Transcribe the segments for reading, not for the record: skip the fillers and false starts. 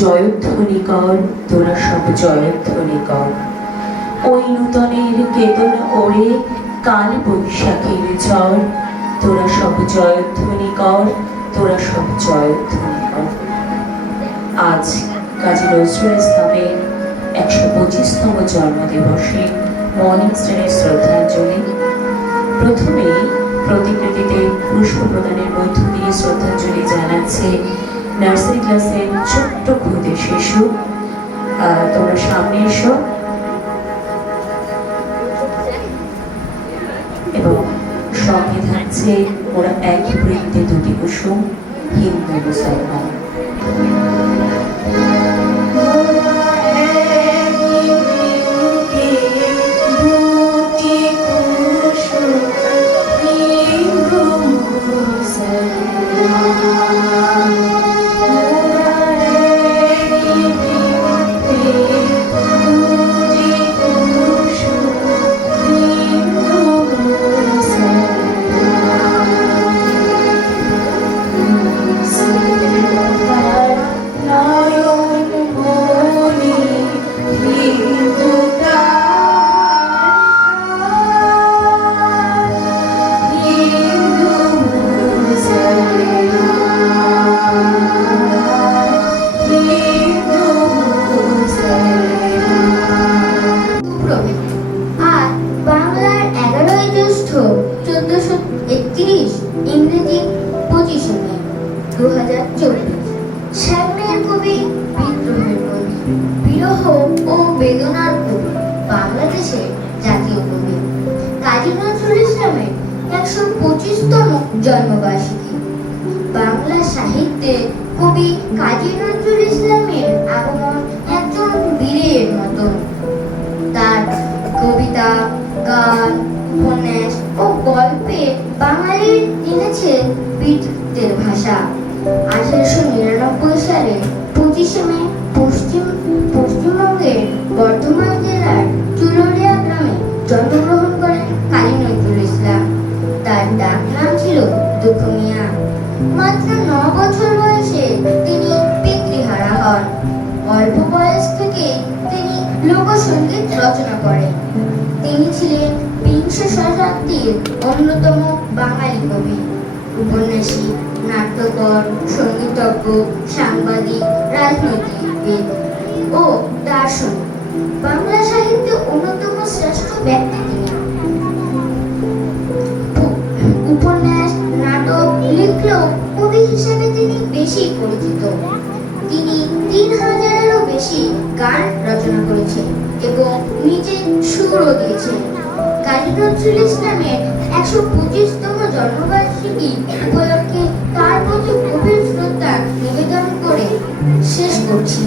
জয়ধ্বনি কর, তোরা সব জয়ধ্বনি কর। ওই নূতনের কেতন ওড়ে কাল বৈশাখের ঝড়, তোরা সব জয়ধ্বনি কর, তোরা সব জয়ধ্বনি কর। আজ কাজী নজরুল ইসলামের ১২৫তম জন্মদিবসে মর্নিং স্টারের শ্রদ্ধাঞ্জলি। প্রথমেই প্রতিকৃতিতে পুষ্প প্রদানের মধ্য দিয়ে শ্রদ্ধাঞ্জলি জানাচ্ছে নার্সারি ক্লাসের ছোট্ট ক্ষুদে শিশু। তোমরা সামনে এসো এবং সঙ্গে থাকছে ওরা একই বৃত্তে দুটি কুসুম, হিন্দু মুসলমান। ইংরেজি 25 মে 2024। শ্যামের কবি, বিদ্রোহের কবি, বিরহ ও বেদনার কবি, বাংলাদেশের জাতীয় কবি কাজী নজরুল ইসলামের 125তম জন্মবার্ষিকী। বাংলা সাহিত্যে কবি কাজী নজরুল ইসলামের আগমন একজন বীরের মতো। তার কবিতা, গান, উপন্যাস ও গল্পে বাঙালির এনেছে বীরত্বের ভাষা। 1899 সালে 25 মে পশ্চিমবঙ্গের বর্ধমান জেলার চুলুরিয়া গ্রামে জন্মগ্রহণ করেন কাজী নজরুল ইসলাম। তার ডাক নাম ছিল দুঃখু মিয়া। মাত্র 9 বছর বয়সে তিনি পিতৃহারা হন। অল্প বয়স থেকে তিনি লোকসঙ্গীত রচনা করেন। তিনি ছিলেন বিংশ শতাব্দীর অন্যতম বাঙালি কবি, উপন্যাসী, নাট্যকার, সঙ্গীতজ্ঞ, সাংবাদিক, রাজনীতিবিদ ও দার্শনিক। বাংলা সাহিত্যে অন্যতম শ্রেষ্ঠ ব্যক্তি তিনি। উপন্যাস, নাটক লিখলেও কবি হিসেবে তিনি বেশি পরিচিত। তিনি 3000-এরও বেশি গান রচনা করেছেন এবং নিজে সুরও দিয়েছেন। কাজী নজরুল ইসলামের 125তম জন্মবার্ষিকী উপলক্ষে তার প্রতি গভীর শ্রদ্ধা নিবেদন করে শেষ করছি।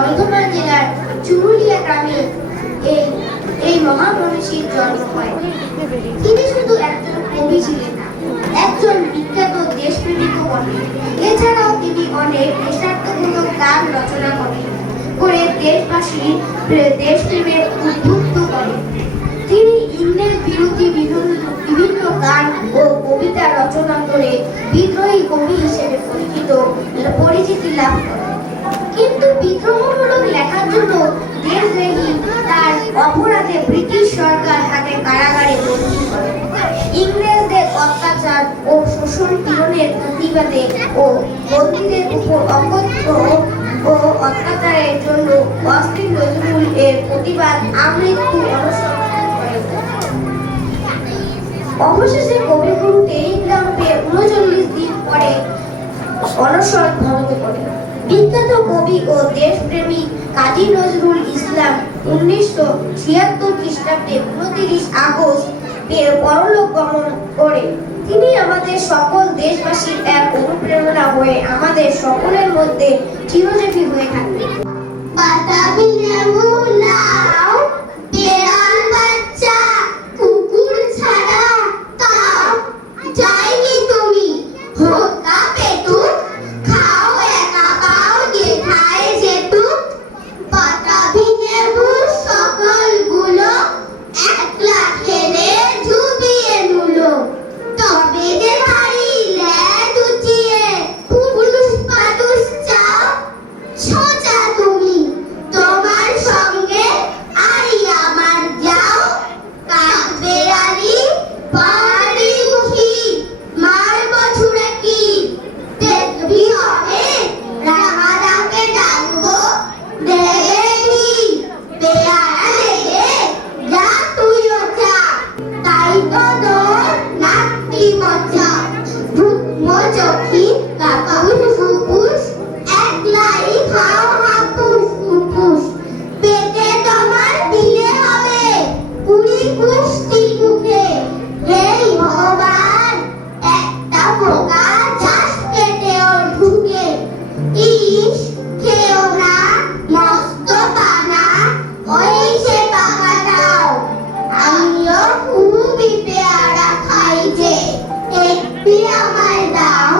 বর্ধমান জেলার চুরুলিয়া গ্রামে এই এই মহামনীষীর জন্ম হয়। তিনি শুধু একজন কবি ছিলেন না, একজন বিখ্যাত দেশপ্রেমিকও বটে। এছাড়াও তিনি অনেক দেশাত্মবোধক গান রচনা করে দেশবাসীর দেশপ্রেমে উদ্বুদ্ধ করেন। তিনি ইংরেজ বিরোধী বিভিন্ন গান ও কবিতা রচনা করে বিদ্রোহী কবি হিসেবে পরিচিতি লাভ করেন। কিন্তু বিদ্রোহমূলক লেখার জন্য দেশদ্রোহী তার অপরাধে ব্রিটিশ সরকার তাকে কারাগারে বন্দী করে। ইংরেজদের অত্যাচার ও শোষণ পীড়নের প্রতিবাদে ও বন্দীদের উপর অকথ্য ও অত্যাচারের জন্য অস্থির নজরুল এর প্রতিবাদ আমৃত্যু অনশন করেন। অবশেষে কবিগুরু টেলিগ্রাম পেয়ে 39 দিন পরে অনশন ভঙ্গ করেন। বিখ্যাত কবি ও দেশপ্রেমিক কাজী নজরুল ইসলাম 1976 খ্রিস্টাব্দে 29 আগস্ট পরলোক গমন করে। তিনি আমাদের সকল দেশবাসীর এক অনুপ্রেরণা হয়ে আমাদের সকলের মধ্যে চিরজীবী হয়ে থাকবেন। বাতাবি লেবু লাউ বেড়াল বাচ্চা কুকুর ছাড়া তাও যাইনি তুমি হোকা পেটুক খাও একা পাও যেথায় যেটুক বাতাবি লেবু সকলগুলো একলা খেলে ডুবিয়ে নুলো তবে যে ভারী ল্যাদ উঠিয়ে পুলুস পালুস চাও সোজা তুমি তোমার সঙ্গে আরি আমার যাও কাঁদবে আরি পাহাড়ি মুখী মারব ছুড়ে কি দেখবি হবে রাঙাদাকে ডাকবো দেবী পেয়ারা লেগে যা তুইও যা তাই তো তোর নাতি মজা ভূত মজকি কাকাউস ফুকুস একলাই খাও হাপুস ফুকুস পেটে তোমার দিলে হবে পুরি কুষ্টি মুখে হেই ভগবান একটা পোকা চাষ কেটে ওর ঢুকে ইস খেও না মস্ত পানা ওই সে পাকাটাও আমিও খুবই পেয়ারা খাই যে একটি আমায় দাও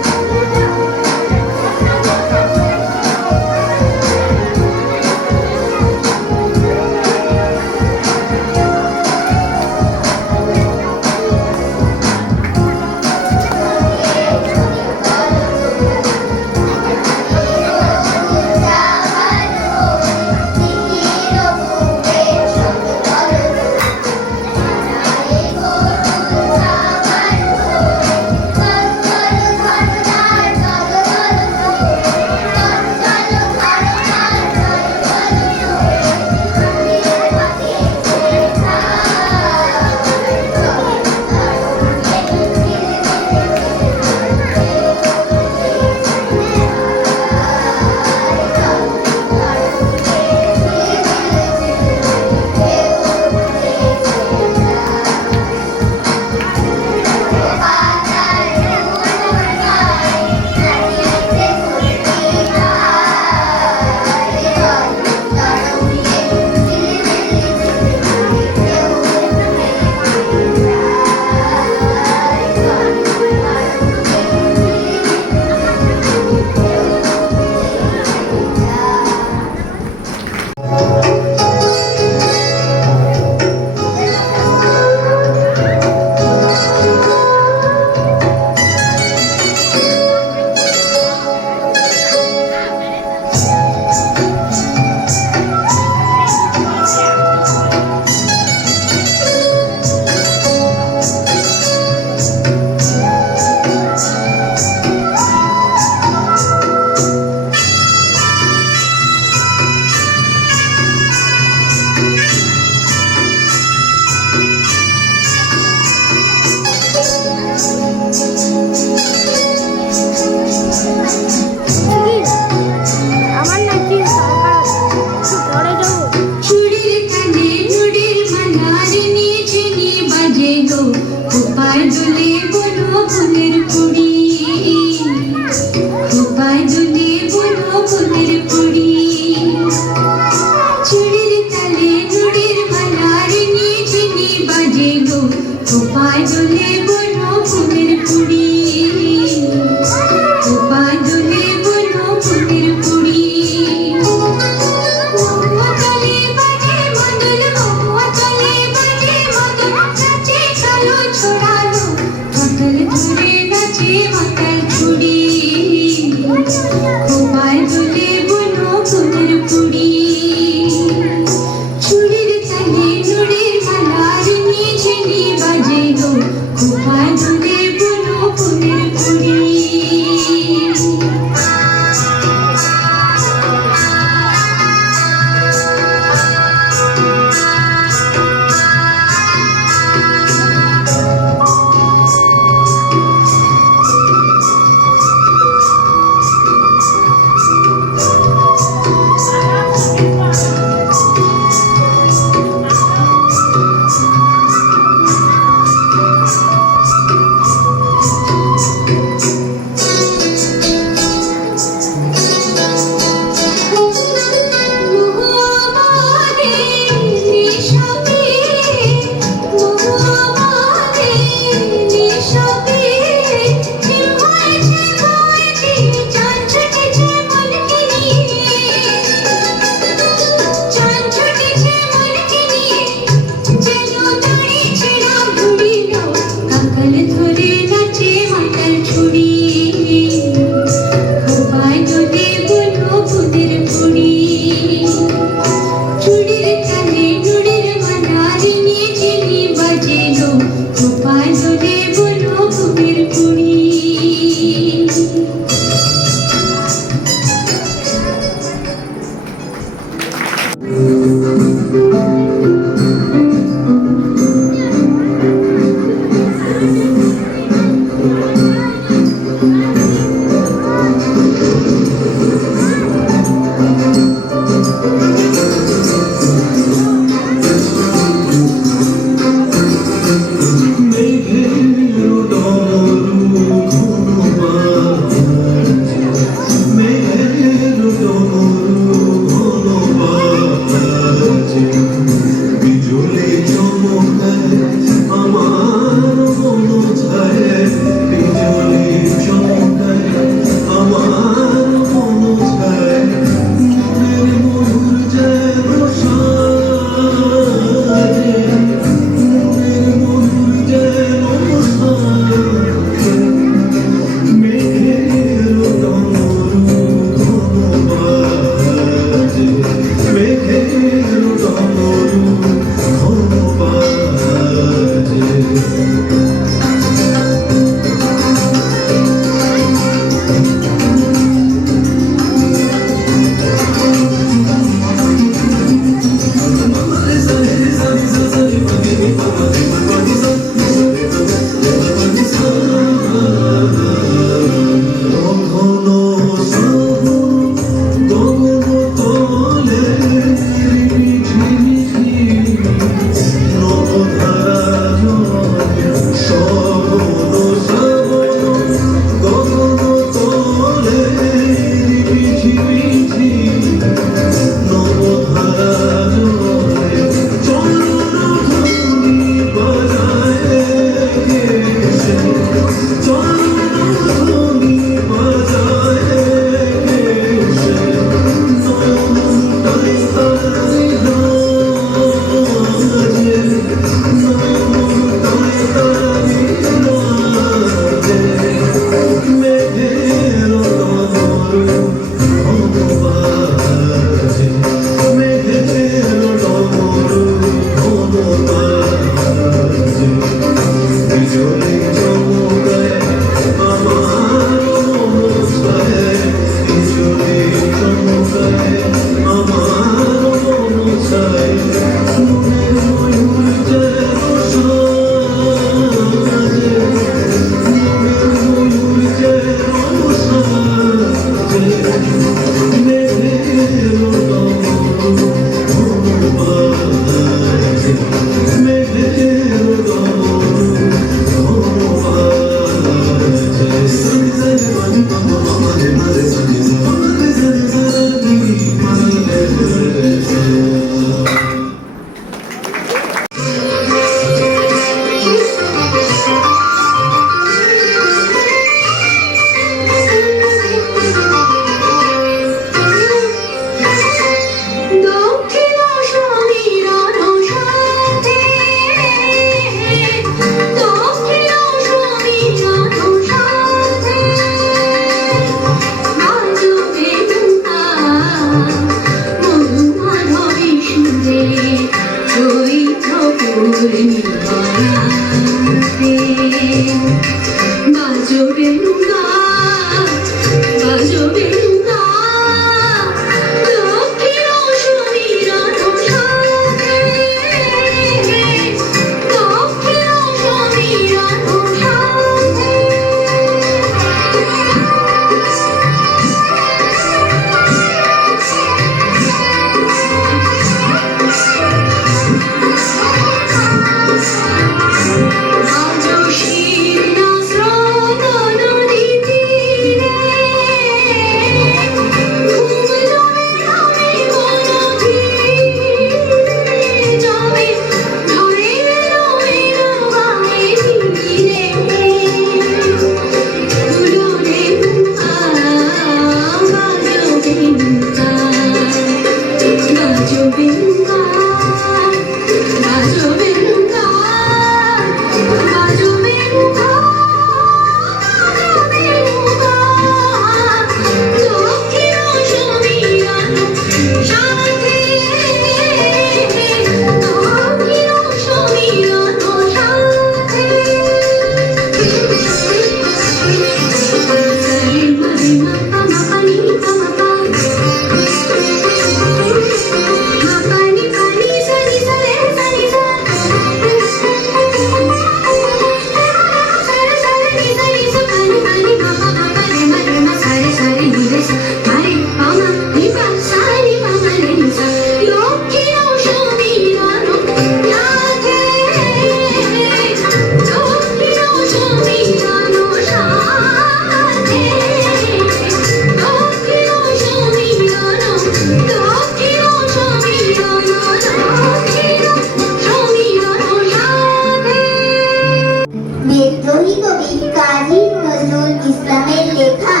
বিদ্রোহী কবি কাজী নজরুল ইসলামের লেখা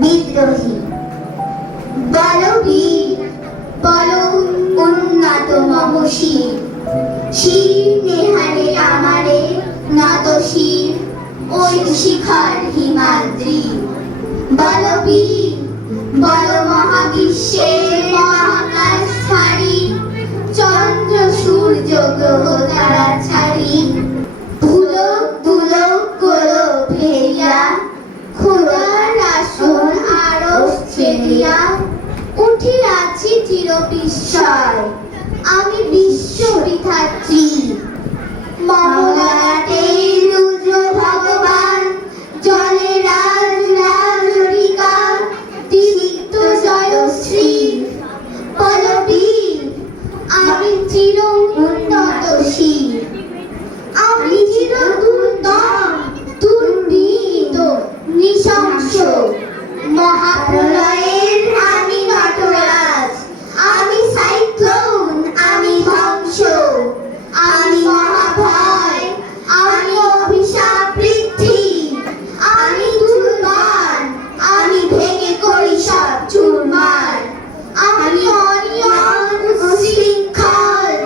বিদ্রোহী। বলো বীর, বলো উন্নত মম শির, শির নেহারে আমারে নত শির ওই শিখর হিমাদ্রি। বলো বীর, বলো মহাবিশ্বের মহাকাশ ছাড়ি, চন্দ্র সূর্য গ্রহ তারা ছাড়ি, পুলক পুলক করো ফেরিয়া, খোদার আসন আরশ ছেড়িয়া, উঠি আছি চির বিস্ময়, আমি বিশ্ব বিধাত্রী। মমলাতে রুদ্র ভগবান, জলে রাজ রাজরিকা, দীপ্ত জয়শ্রী। বলো বীর, আমি চির উন্নতশীল, আমি চির দুর্দম দুর্বিনীত নৃশংস। মহাপ্রলয়ের আমি নটরাজ, আমি সাইক্লোন, আমি ধ্বংস, আমি মহাভয়, আমি অভিশাপ বৃদ্ধি, আমি দুর্বার, আমি ভেঙে করি সব চুরমার, আমি অনিয়ম উচ্ছৃঙ্খল,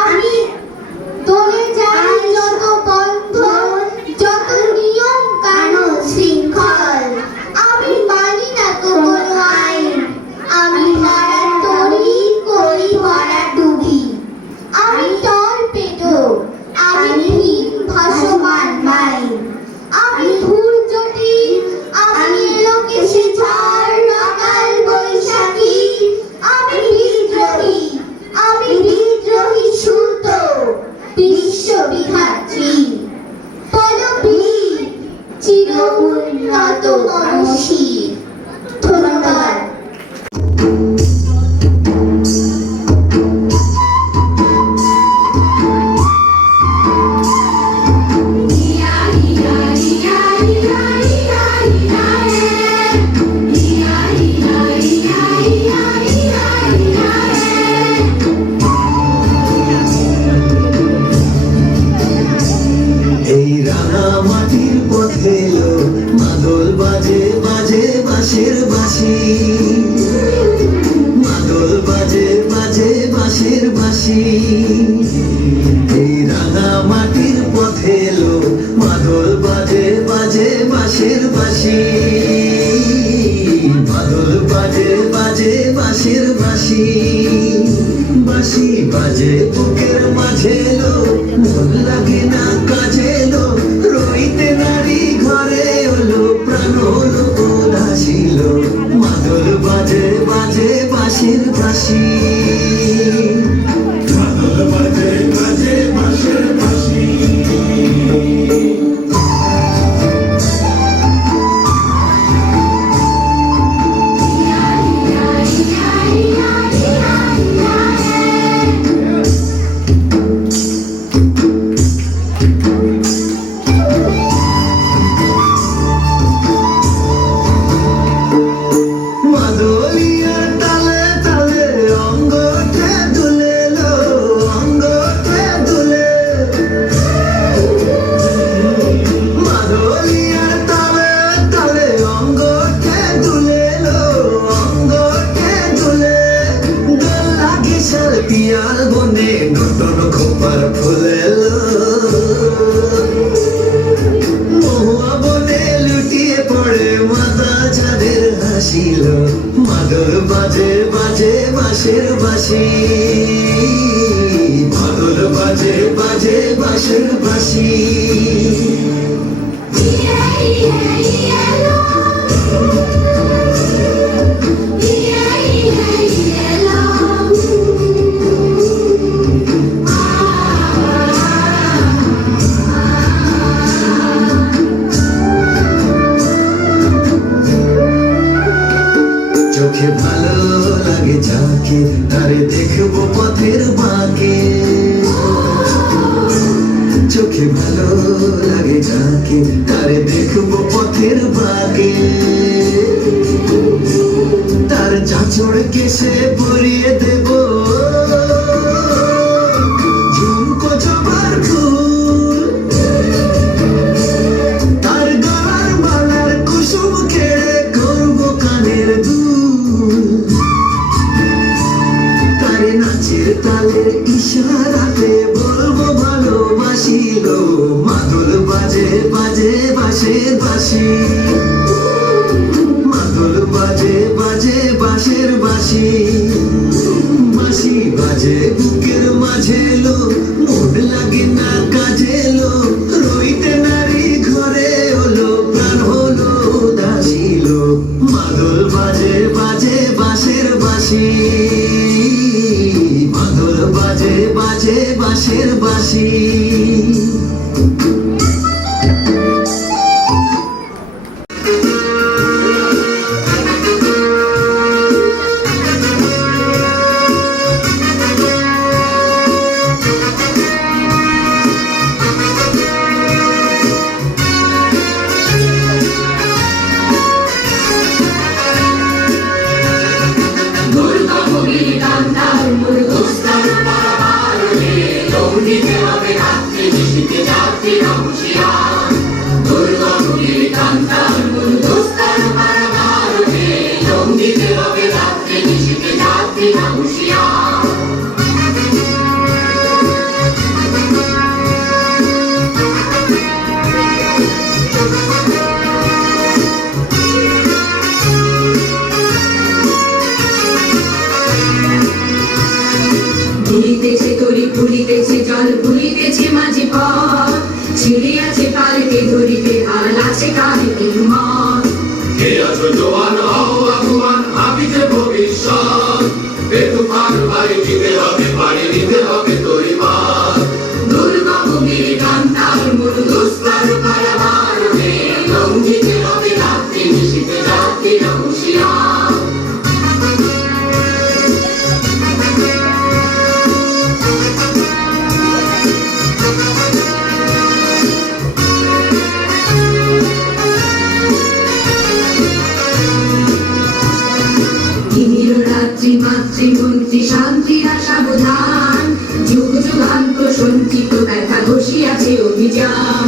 আমি তোলে যাই যত বন্ধন, যত নিয়ম কানুন শৃঙ্খল। আমি মানি না তো কোনো আইন, আমি ভরা তরি করি ভরা ডুবি, আমি টর্পেডো, আমি হিম ভাসমান মাইন, আমি ধূর্যটি, আমি এলোকেশে ঝড় অকাল বৈশাখী, আমি বিদ্রোহী, আমি বিদ্রোহী সুত বিশ্ব বিধাত্রী। বলো বীর, চির উন্নত মনশীর। ধন্যবাদ। এই রাঙা মাটির পথে এলো মাদল বাজে বাজে বাঁশের বাঁশি, মাদল বাজে বাজে বাঁশের বাঁশি। এই রাঙা মাটির পথে এলো মাদল বাজে বাজে বাঁশের বাঁশি, মাদল বাজে বাজে বাঁশের বাঁশি। বাঁশি বাজে বুকের মাঝে এলো, মন লাগে না কাজে এলো, রইতে নারী ঘরে হলো, প্রাণ হলো উদাসীল, মাদল বাজে বাজে বাঁশের বাঁশি, মাদল বাজে বাজে বাঁশের বাঁশি। পিয়াল বনে নটন খোপার ফুলেলো মহুয়া বনে লুটিয়ে পড়ে মাথা চাঁদের হাসিল মাদল বাজে বাজে বাঁশের বাঁশি মাদল বাজে বাজে বাঁশের বাঁশি চোখে ভালো লাগে যাকে তারে দেখবো পথের বাঁকে চোখে ভালো লাগে যাকে তারে দেখবো পথের বাঁকে তার চাঁচড় কেসে পরিয়ে দেব ঝুমকো জবার ফুল তার গলার মালার কুসুম খেড়ে করবো কানের দুল তারে নাচের তালের ইশারাতে বলবো ভালোবাসি গো মাদল বাজে বাজে বাঁশের বাঁশি মাদল বাজে বাজে বাঁশের বাঁশি বাঁশি বাজে বুকের মাঝে লো মন লাগে না কাজে লো রইতে নারী ঘরে হলো প্রাণ হলো দাসী লো মাদল বাজে বাজে বাঁশের বাঁশি মাদল বাজে বাজে বাঁশের বাঁশি ভুলিতেছে তরি ভুলিতেছে জল ভুলিতেছে মাঝে পথ ছিঁড়ে আছে পালকে ধরিতে হাল আছে কানে মন কে আছো জোয়ান হও আগুয়ান ভাবিতে ভবিষ্যৎ এ তোমার বাড়ি দিতে হবে বাড়ি দিতে হবে তৈরি মার দুর্গভূমির কান্তার মূল দুষ্কর পারাবারে লঙ্ঘিতে হবে রাত্রি নিশীতে যাত্রী হুঁশিয়ার মাতৃমন্ত্রী শান্তিরা সাবধান যুগ যুগান্ত সঞ্চিত ব্যথা ঘষিয়াছে অভিযান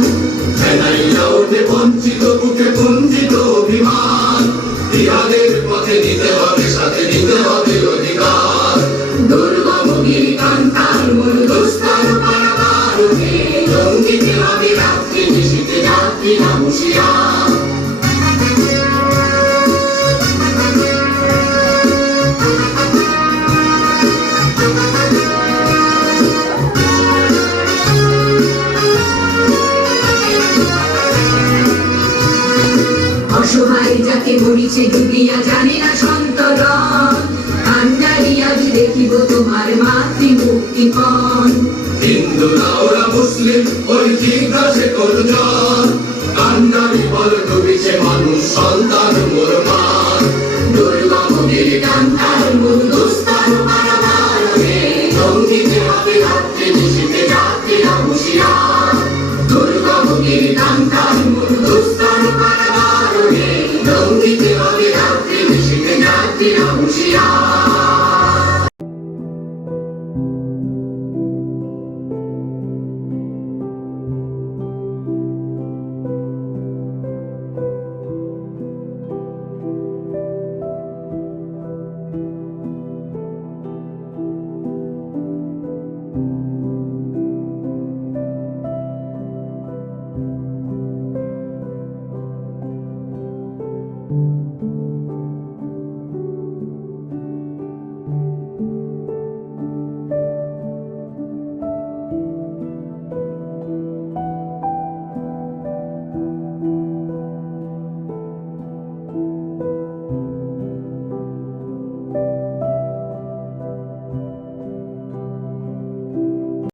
ফেনাইয়া ওঠে বঞ্চিত বুকে বঞ্চিত অভিমান ইহাদের পথে নিতে হবে সাথে নিতে হবে অধিকার দুর্গভূমির কান্তার মূল দুস্তর পারাবারে লঙ্ঘিতে হবে রাত্রি নিশীতে যাত্রী হুঁশিয়ার অসহায় যাকে মরিছে ডুবিয়া জানে না সন্তরণ কান্ডারিয়া দেখিব তোমার মাতৃমুক্তিপণ হিন্দুরা ওরা মুসলিম ওই জিজ্ঞাসে করজন কান্নারি বল ডুবিছে মানুষ সন্তান মোর মান দুর্গভূমির কান্তার মূল দুস্তর পারাবারে লঙ্ঘিতে হবে রাত্রি নিশীতে যাত্রী হুঁশিয়ার দুর্গভূমির কান্তার